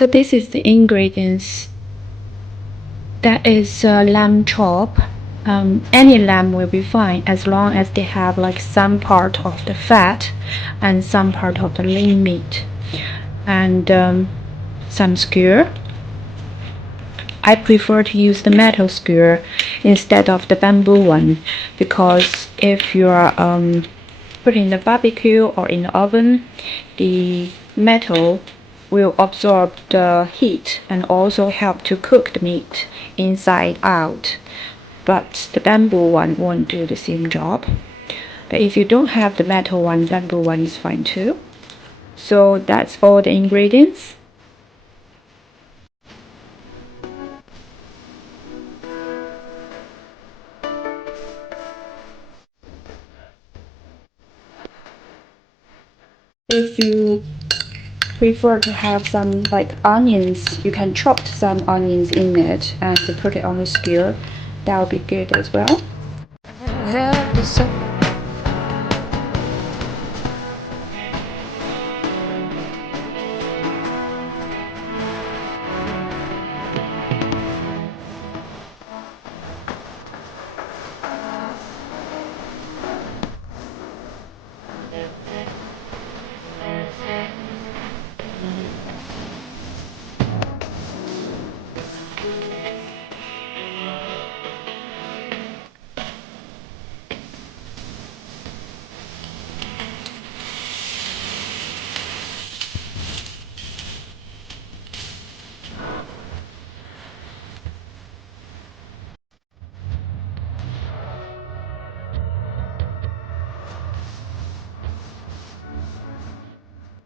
So this is the ingredients. That is lamb chop. Any lamb will be fine as long as they have like some part of the fat and some part of the lean meat, and some skewer. I prefer to use the metal skewer instead of the bamboo one, because if you are put in the barbecue or in the oven, the metal will absorb the heat and also help to cook the meat inside out, but the bamboo one won't do the same job. But if you don't have the metal one, bamboo one is fine too. So that's all the ingredients. If you prefer to have some like onions, you can chop some onions in it and put it on the skewer. That would be good as well.